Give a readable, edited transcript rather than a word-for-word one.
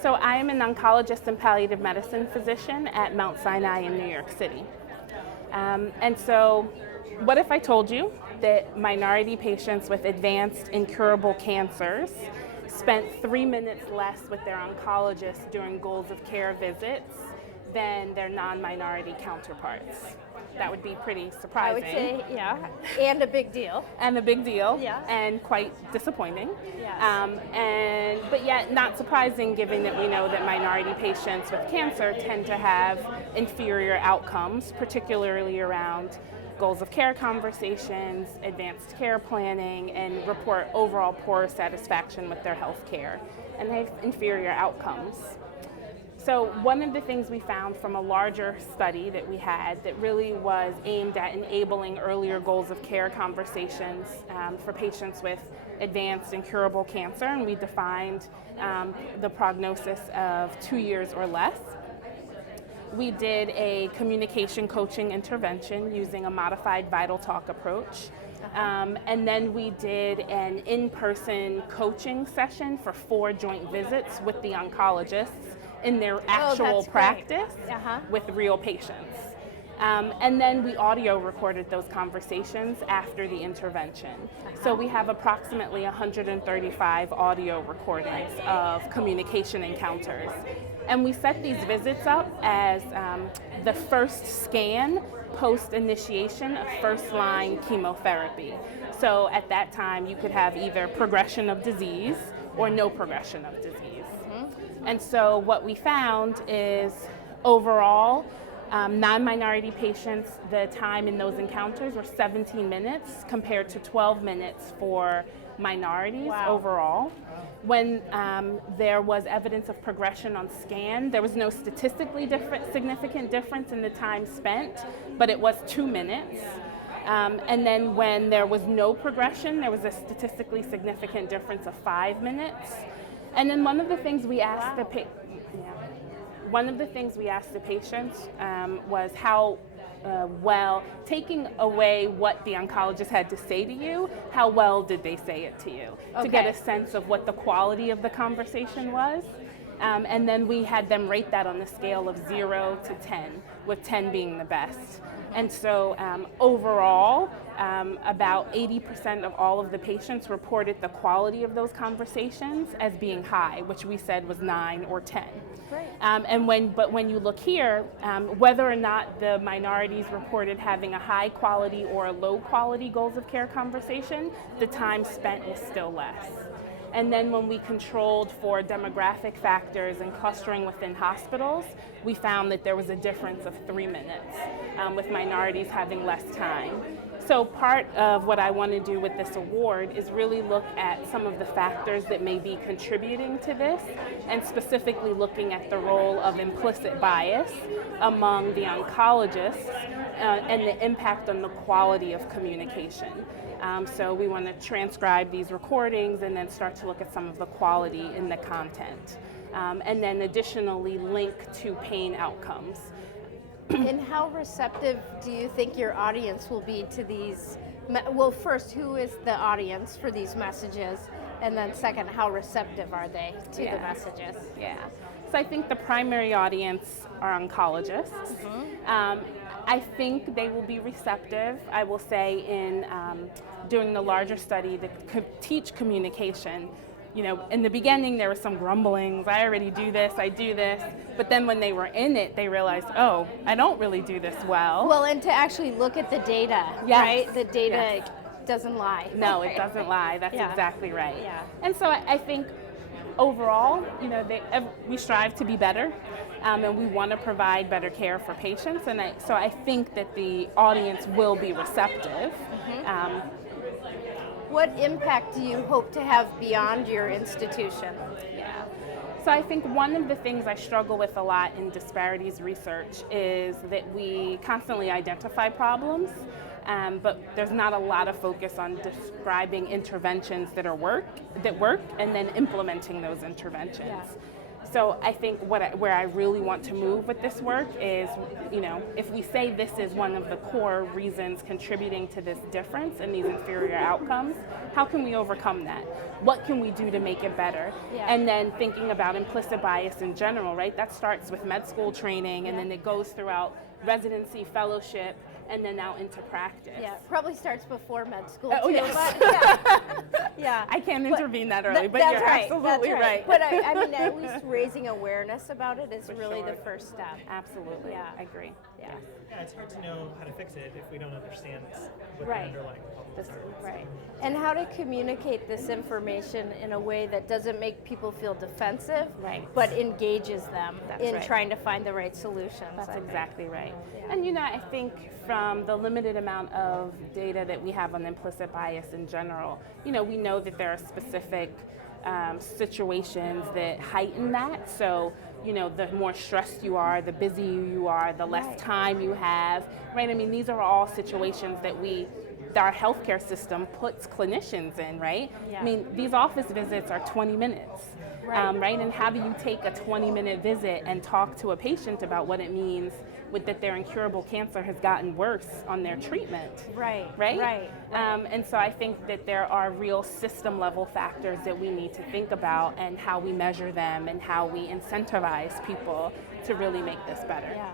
So I am an oncologist and palliative medicine physician at Mount Sinai in New York City. And so what if I told you that minority patients with advanced incurable cancers spent 3 minutes less with their oncologist during goals of care visits than their non-minority counterparts? That would be pretty surprising. I would say, yeah, and a big deal. And a big deal, Yeah. and quite disappointing. Yes. But yet not surprising, given that we know that minority patients with cancer tend to have inferior outcomes, particularly around goals of care conversations, advanced care planning, and report overall poor satisfaction with their health care, and they have inferior outcomes. So one of the things we found from a larger study that we had that really was aimed at enabling earlier goals of care conversations for patients with advanced incurable cancer, and we defined the prognosis of 2 years or less. We did a communication coaching intervention using a modified Vital Talk approach. And then we did an in-person coaching session for 4 joint visits with the oncologists in their actual practice with real patients. And then we audio recorded those conversations after the intervention. So we have approximately 135 audio recordings of communication encounters. And we set these visits up as the first scan post-initiation of first-line chemotherapy. So at that time, you could have either progression of disease or no progression of disease. And so what we found is overall, non-minority patients, the time in those encounters were 17 minutes compared to 12 minutes for minorities overall. When there was evidence of progression on scan, there was no statistically significant difference in the time spent, but it was 2 minutes. And then when there was no progression, there was a statistically significant difference of 5 minutes. And then one of the things we asked the patients was how well, taking away what the oncologist had to say to you, how well did they say it to you? To get a sense of what the quality of the conversation was. And then we had them rate that on the scale of 0 to 10, with 10 being the best. And so overall, about 80% of all of the patients reported the quality of those conversations as being high, which we said was 9 or 10. Great. But when you look here, whether or not the minorities reported having a high quality or a low quality goals of care conversation, the time spent was still less. And then when we controlled for demographic factors and clustering within hospitals, we found that there was a difference of 3 minutes, with minorities having less time. So part of what I want to do with this award is really look at some of the factors that may be contributing to this, and specifically looking at the role of implicit bias among the oncologists and the impact on the quality of communication. So we want to transcribe these recordings and then start to look at some of the quality in the content. And then additionally link to pain outcomes. And how receptive do you think your audience will be to these? Well, first, who is the audience for these messages? And then second, how receptive are they to the messages? Yeah. So I think the primary audience are oncologists. I think they will be receptive, I will say, in doing the larger study that teach communication. You know, in the beginning there was some grumblings, I already do this, I do this, but then when they were in it, they realized, oh, I don't really do this well. Well, and to actually look at the data, right? The data doesn't lie. No, it doesn't lie, that's exactly right. Yeah. And so I think overall, you know, we strive to be better, and we want to provide better care for patients, and so I think that the audience will be receptive. What impact do you hope to have beyond your institution? Yeah. So I think one of the things I struggle with a lot in disparities research is that we constantly identify problems, but there's not a lot of focus on describing interventions that work, and then implementing those interventions. So I think where I really want to move with this work is, if we say this is one of the core reasons contributing to this difference in these inferior outcomes, how can we overcome that? What can we do to make it better? Yeah. And then thinking about implicit bias in general, right? That starts with med school training, and then it goes throughout residency, fellowship, and then now into practice. Yeah, probably starts before med school Oh, too. yes. But, yeah. I can't intervene that early, but That's you're right, absolutely that's right. But I mean, at least raising awareness about it is For really sure. the first step. Absolutely, Yeah. I agree. Yeah. Yeah, it's hard to know how to fix it if we don't understand what Right. the underlying problems are. Right. And how to communicate this information in a way that doesn't make people feel defensive, Right. but engages them That's in right. trying to find the right solutions. That's I think. exactly right. Yeah. And I think from the limited amount of data that we have on implicit bias in general, we know that there are specific situations that heighten that. So, the more stressed you are, the busier you are, the less Right. time you have, right? I mean, these are all situations that our healthcare system puts clinicians in, right? Yeah. I mean, these office visits are 20 minutes. Right. Right? And how do you take a 20-minute visit and talk to a patient about what it means that their incurable cancer has gotten worse on their treatment? Right. Right? Right. And so I think that there are real system-level factors that we need to think about, and how we measure them and how we incentivize people to really make this better. Yeah.